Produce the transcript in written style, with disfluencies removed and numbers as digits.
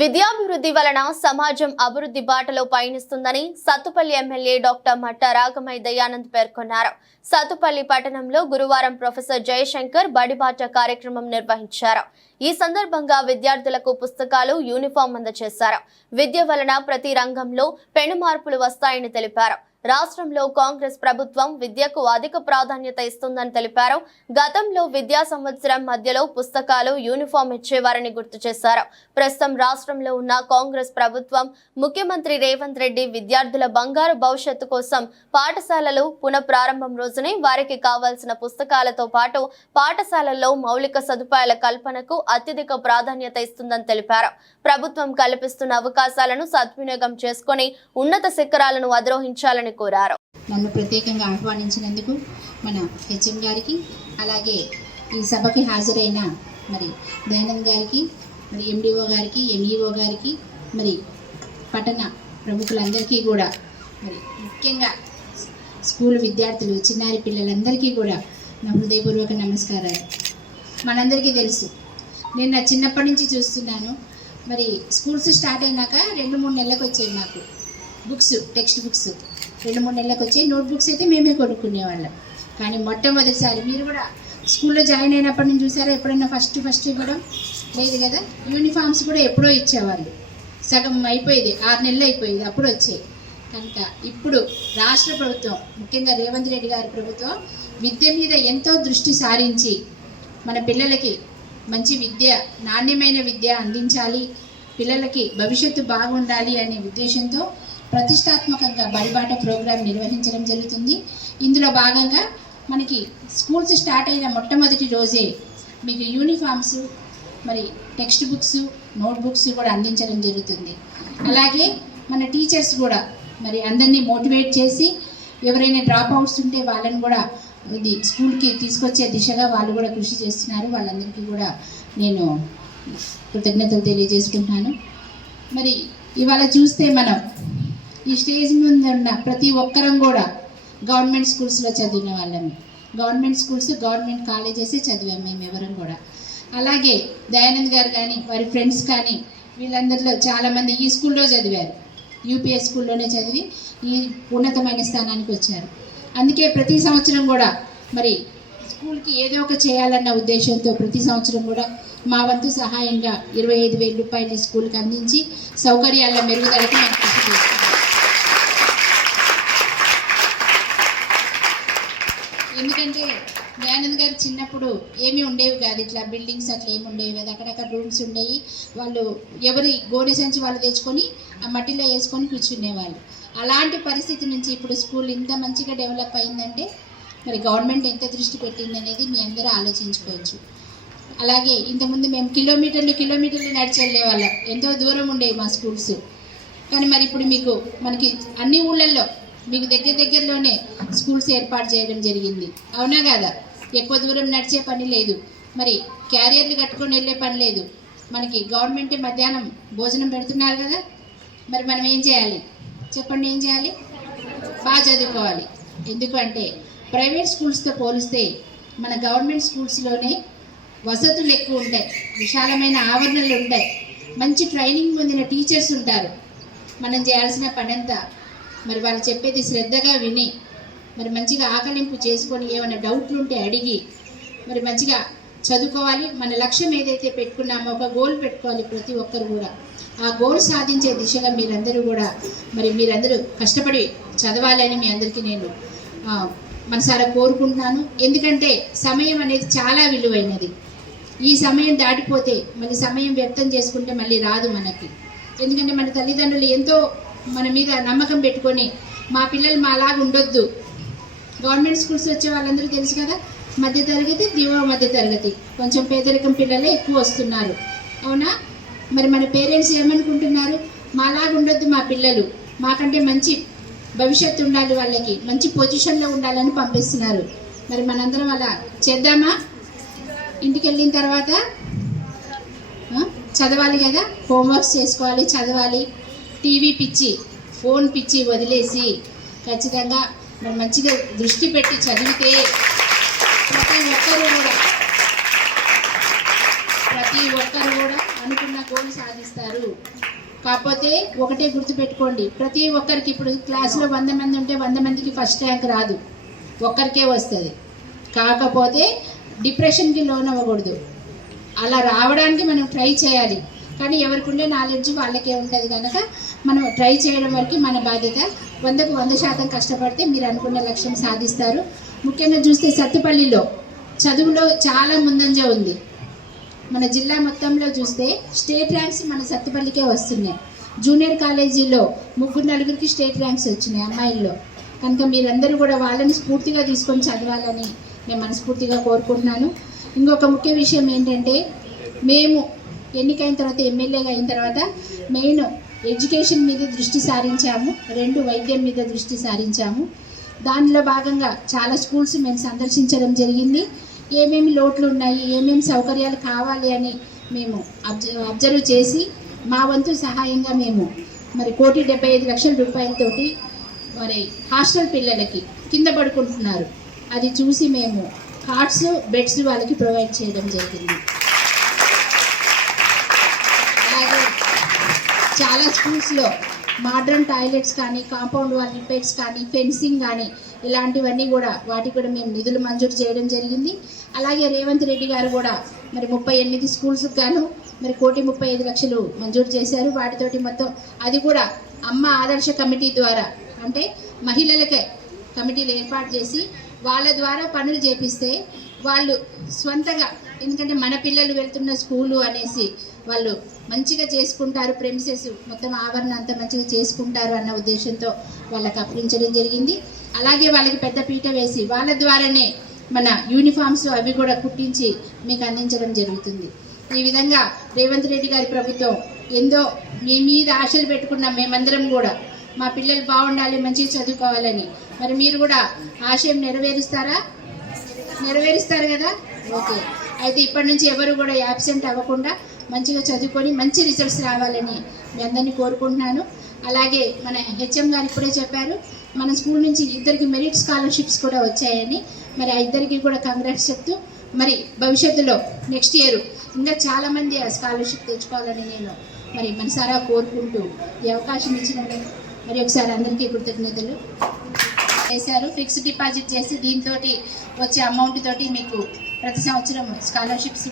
విద్యాభివృద్ధి వలన సమాజం అభివృద్ధి బాటలో పయనిస్తుందని సత్తుపల్లి ఎమ్మెల్యే డాక్టర్ మట్టా రాగమై దయానంద్ పేర్కొన్నారు. సత్తుపల్లి పట్టణంలో గురువారం ప్రొఫెసర్ జయశంకర్ బడిబాట కార్యక్రమం నిర్వహించారు. ఈ సందర్భంగా విద్యార్థులకు పుస్తకాలు, యూనిఫామ్ అందజేశారు. విద్య వలన ప్రతి రంగంలో పెను మార్పులు వస్తాయని తెలిపారు. రాష్ట్రంలో కాంగ్రెస్ ప్రభుత్వం విద్యకు అధిక ప్రాధాన్యత ఇస్తుందని తెలిపారు. గతంలో విద్యా సంవత్సరం మధ్యలో పుస్తకాలు, యూనిఫామ్ ఇచ్చేవారని గుర్తు చేశారు. ప్రస్తుతం రాష్ట్రంలో ఉన్న కాంగ్రెస్ ప్రభుత్వం ముఖ్యమంత్రి రేవంత్ రెడ్డి విద్యార్థుల బంగారు భవిష్యత్తు కోసం పాఠశాలలు పునఃప్రారంభం రోజునే వారికి కావాల్సిన పుస్తకాలతో పాటు పాఠశాలల్లో మౌలిక సదుపాయాల కల్పనకు అత్యధిక ప్రాధాన్యత ఇస్తుందని తెలిపారు. ప్రభుత్వం కల్పిస్తున్న అవకాశాలను సద్వినియోగం చేసుకుని ఉన్నత శిఖరాలను అధిరోహించాలని కోరారు. నన్ను ప్రత్యేకంగా ఆహ్వానించినందుకు మన హెచ్ఎం గారికి, అలాగే ఈ సభకి హాజరైన మరి దయానంద్ గారికి, మరి ఎండిఓ గారికి, ఎంఈఓ గారికి, మరి పట్టణ ప్రముఖులందరికీ కూడా, మరి ముఖ్యంగా స్కూల్ విద్యార్థులు, చిన్నారి పిల్లలందరికీ కూడా నా హృదయపూర్వక నమస్కారాలు. మనందరికీ తెలుసు, నేను నా చిన్నప్పటి నుంచి చూస్తున్నాను. మరి స్కూల్స్ స్టార్ట్ అయినాక 2-3 నెలలకు వచ్చాయి మాకు బుక్స్, టెక్స్ట్ బుక్స్ 2-3 నెలలకు వచ్చాయి. నోట్బుక్స్ అయితే మేమే కొనుక్కునేవాళ్ళం. కానీ మొట్టమొదటిసారి మీరు కూడా స్కూల్లో జాయిన్ అయినప్పటి నుంచి చూసారా ఎప్పుడైనా ఫస్ట్ ఇవ్వడం లేదు కదా. యూనిఫామ్స్ కూడా ఎప్పుడో ఇచ్చేవాళ్ళు, సగం అయిపోయేది, 6 నెలలు అయిపోయేది, అప్పుడు వచ్చాయి. కనుక ఇప్పుడు రాష్ట్ర ప్రభుత్వం, ముఖ్యంగా రేవంత్ రెడ్డి గారి ప్రభుత్వం విద్య మీద ఎంతో దృష్టి సారించి మన పిల్లలకి మంచి విద్య, నాణ్యమైన విద్య అందించాలి, పిల్లలకి భవిష్యత్తు బాగుండాలి అనే ఉద్దేశంతో ప్రతిష్టాత్మకంగా బడిబాట ప్రోగ్రాం నిర్వహించడం జరుగుతుంది. ఇందులో భాగంగా మనకి స్కూల్స్ స్టార్ట్ అయిన మొట్టమొదటి రోజే మీకు యూనిఫామ్స్, మరి టెక్స్ట్ బుక్స్, నోట్బుక్స్ కూడా అందించడం జరుగుతుంది. అలాగే మన టీచర్స్ కూడా మరి అందరినీ మోటివేట్ చేసి ఎవరైనా డ్రాప్ అవుట్స్ ఉంటే వాళ్ళని కూడా ఇది స్కూల్కి తీసుకొచ్చే దిశగా వాళ్ళు కూడా కృషి చేస్తున్నారు. వాళ్ళందరికీ కూడా నేను కృతజ్ఞతలు తెలియజేసుకుంటున్నాను. మరి ఇవాళ చూస్తే మనం ఈ స్టేజ్ ముందు ఉన్న ప్రతి ఒక్కరం కూడా గవర్నమెంట్ స్కూల్స్లో చదివిన వాళ్ళమే. గవర్నమెంట్ స్కూల్స్, గవర్నమెంట్ కాలేజెసే చదివాము మేము ఎవరం కూడా. అలాగే దయానంద్ గారు కానీ, వారి ఫ్రెండ్స్ కానీ, వీళ్ళందరిలో చాలామంది ఈ స్కూల్లో చదివారు. యూపీఎస్ స్కూల్లోనే చదివి ఈ ఉన్నతమైన స్థానానికి వచ్చారు. అందుకే ప్రతి సంవత్సరం కూడా మరి స్కూల్కి ఏదో ఒక చేయాలన్న ఉద్దేశంతో ప్రతి సంవత్సరం కూడా మా వంతు సహాయంగా 25,000 రూపాయలు స్కూల్కి అందించి సౌకర్యాల మెరుగుదలకి మేము కృషి చేస్తాం. ఎందుకంటే దయానంద్ గారు చిన్నప్పుడు ఏమీ ఉండేవి కాదు, ఇట్లా బిల్డింగ్స్ అట్లా ఏమి ఉండేవి కాదు, అక్కడక్కడ రూమ్స్ ఉండేవి. వాళ్ళు ఎవరి గోనె సంచి వాళ్ళు తెచ్చుకొని ఆ మట్టిలో వేసుకొని కూర్చునేవాళ్ళు. అలాంటి పరిస్థితి నుంచి ఇప్పుడు స్కూల్ ఇంత మంచిగా డెవలప్ అయిందంటే మరి గవర్నమెంట్ ఎంత దృష్టి పెట్టింది అనేది మీ అందరూ ఆలోచించుకోవచ్చు. అలాగే ఇంతకుముందు మేము కిలోమీటర్లు నడిచి వెళ్ళేవాళ్ళం, ఎంతో దూరం ఉండేవి మా స్కూల్స్. కానీ మరి ఇప్పుడు మనకి అన్ని ఊళ్ళల్లో మీకు దగ్గరలోనే స్కూల్స్ ఏర్పాటు చేయడం జరిగింది. అవునా కదా? ఎక్కువ దూరం నడిచే పని లేదు, మరి క్యారియర్లు కట్టుకొని వెళ్ళే పని లేదు. మనకి గవర్నమెంట్ మధ్యాహ్నం భోజనం పెడుతున్నారు కదా. మరి మనం ఏం చేయాలి చెప్పండి? ఏం చేయాలి? బాగా చదువుకోవాలి. ఎందుకంటే ప్రైవేట్ స్కూల్స్తో పోలిస్తే మన గవర్నమెంట్ స్కూల్స్లోనే వసతులు ఎక్కువ ఉంటాయి, విశాలమైన ఆవరణలు ఉంటాయి, మంచి ట్రైనింగ్ పొందిన టీచర్స్ ఉంటారు. మనం చేయాల్సిన పనంతా మరి వాళ్ళు చెప్పేది శ్రద్ధగా విని, మరి మంచిగా ఆకలింపు చేసుకొని, ఏమైనా డౌట్లు ఉంటే అడిగి మరి మంచిగా చదువుకోవాలి. మన లక్ష్యం ఏదైతే పెట్టుకున్నామో ఒక గోల్ పెట్టుకోవాలి ప్రతి ఒక్కరు కూడా. ఆ గోల్ సాధించే దిశగా మీరందరూ కష్టపడి చదవాలని మీ అందరికీ నేను మనసారా కోరుకుంటున్నాను. ఎందుకంటే సమయం అనేది చాలా విలువైనది. ఈ సమయం దాటిపోతే మళ్ళీ సమయం వ్యర్థం చేసుకుంటే మళ్ళీ రాదు మనకి. ఎందుకంటే మన తల్లిదండ్రులు ఎంతో మన మీద నమ్మకం పెట్టుకొని మా పిల్లలు మాలాగా ఉండొద్దు. గవర్నమెంట్ స్కూల్స్ వచ్చే వాళ్ళందరూ తెలుసు కదా, మధ్యతరగతి, దిగువ మధ్యతరగతి, కొంచెం పేదరికం పిల్లలే ఎక్కువ వస్తున్నారు. అవునా? మరి మన పేరెంట్స్ ఏమనుకుంటున్నారు? మాలాగా ఉండొద్దు మా పిల్లలు, మాకంటే మంచి భవిష్యత్తు ఉండాలి, వాళ్ళకి మంచి పొజిషన్లో ఉండాలని పంపిస్తున్నారు. మరి మనందరం అలా చేద్దామా? ఇంటికి వెళ్ళిన తర్వాత చదవాలి కదా, హోంవర్క్స్ చేసుకోవాలి, చదవాలి. టీవీ పిచ్చి, ఫోన్ పిచ్చి వదిలేసి ఖచ్చితంగా మనం మంచిగా దృష్టి పెట్టి చదివితే ప్రతి ఒక్కరు కూడా అనుకున్న గోల్ సాధిస్తారు. కాకపోతే ఒకటే గుర్తుపెట్టుకోండి, ప్రతి ఒక్కరికి ఇప్పుడు క్లాసులో 100 మంది ఉంటే 100 మందికి ఫస్ట్ ర్యాంక్ రాదు, ఒక్కరికే వస్తుంది. కాకపోతే డిప్రెషన్కి లోన్ అవ్వకూడదు, అలా రావడానికి మనం ట్రై చేయాలి. కానీ ఎవరికి ఉండే నాలెడ్జ్ వాళ్ళకే ఉంటుంది కనుక మనం ట్రై చేయడం వరకు మన బాధ్యత. 100కు 100% కష్టపడితే మీరు అనుకున్న లక్ష్యం సాధిస్తారు. ముఖ్యంగా చూస్తే సత్తుపల్లిలో చదువులో చాలా ముందంజ ఉంది. మన జిల్లా మొత్తంలో చూస్తే స్టేట్ ర్యాంక్స్ మన సత్తుపల్లికే వస్తున్నాయి. జూనియర్ కాలేజీలో 3-4కి స్టేట్ ర్యాంక్స్ వచ్చినాయి అమ్మాయిల్లో. కనుక మీరందరూ కూడా వాళ్ళని స్ఫూర్తిగా తీసుకొని చదవాలని నేను మనస్ఫూర్తిగా కోరుకుంటున్నాను. ఇంకొక ముఖ్య విషయం ఏంటంటే, మేము ఎన్నికైన తర్వాత ఎమ్మెల్యేగా అయిన తర్వాత మెయిన్ ఎడ్యుకేషన్ మీద దృష్టి సారించాము, 2 వైద్యం మీద దృష్టి సారించాము. దానిలో భాగంగా చాలా స్కూల్స్ మేము సందర్శించడం జరిగింది. ఏమేమి లోట్లు ఉన్నాయి, ఏమేమి సౌకర్యాలు కావాలి అని మేము అబ్జర్వ్ చేసి మా వంతు సహాయంగా మేము మరి 1,75,00,000 రూపాయలతోటి మరి హాస్టల్ పిల్లలకి కింద పడుకుంటున్నారు అది చూసి మేము కార్డ్స్ బెడ్స్ వాళ్ళకి ప్రొవైడ్ చేయడం జరిగింది. అలాగే చాలా స్కూల్స్లో మోడ్రన్ టాయిలెట్స్ కానీ, కాంపౌండ్ వాల్ రిపేర్స్ కానీ, ఫెన్సింగ్ కానీ ఇలాంటివన్నీ కూడా వాటికి కూడా మేము నిధులు మంజూరు చేయడం జరిగింది. అలాగే రేవంత్ రెడ్డి గారు కూడా మరి 38 స్కూల్స్కి గాను మరి 1,35,00,000 మంజూరు చేశారు. వాటితోటి మొత్తం అది కూడా అమ్మ ఆదర్శ కమిటీ ద్వారా, అంటే మహిళలకే కమిటీలు ఏర్పాటు చేసి వాళ్ళ ద్వారా పనులు చేపిస్తే వాళ్ళు స్వంతగా, ఎందుకంటే మన పిల్లలు వెళ్తున్న స్కూలు అనేసి వాళ్ళు మంచిగా చేసుకుంటారు, ప్రెమిసెస్ మొత్తం ఆవరణ అంతా మంచిగా చేసుకుంటారు అన్న ఉద్దేశంతో వాళ్ళకి అప్పగించడం జరిగింది. అలాగే వాళ్ళకి పెద్ద పీట వేసి వాళ్ళ ద్వారానే మన యూనిఫామ్స్ అవి కూడా కుట్టించి మీకు అందించడం జరుగుతుంది. ఈ విధంగా రేవంత్ రెడ్డి గారి ప్రభుత్వం ఎంతో మీ మీద ఆశలు పెట్టుకున్నాం మేమందరం కూడా, మా పిల్లలు బాగుండాలి, మంచిగా చదువుకోవాలని. మరి మీరు కూడా ఆశయం నెరవేరుస్తారు కదా? ఓకే, అయితే ఇప్పటి నుంచి ఎవరు కూడా యాబ్సెంట్ అవ్వకుండా మంచిగా చదువుకొని మంచి రిజల్ట్స్ రావాలని మీ అందరినీ కోరుకుంటున్నాను. అలాగే మన హెచ్ఎం గారు ఇప్పుడే చెప్పారు, మన స్కూల్ నుంచి 2 మెరిట్ స్కాలర్షిప్స్ కూడా వచ్చాయని. మరి ఆ 2 కూడా కంగ్రాట్స్ చెప్తూ, మరి భవిష్యత్తులో నెక్స్ట్ ఇయర్ ఇంకా చాలామంది ఆ స్కాలర్షిప్ తెచ్చుకోవాలని నేను మరి మనసారా కోరుకుంటూ ఈ అవకాశం ఇచ్చినందుకు మరి ఒకసారి అందరికీ కృతజ్ఞతలు చేశారు. ఫిక్స్డ్ డిపాజిట్ చేసి దీంతో వచ్చే అమౌంట్ తోటి మీకు ప్రతి సంవత్సరం స్కాలర్షిప్స్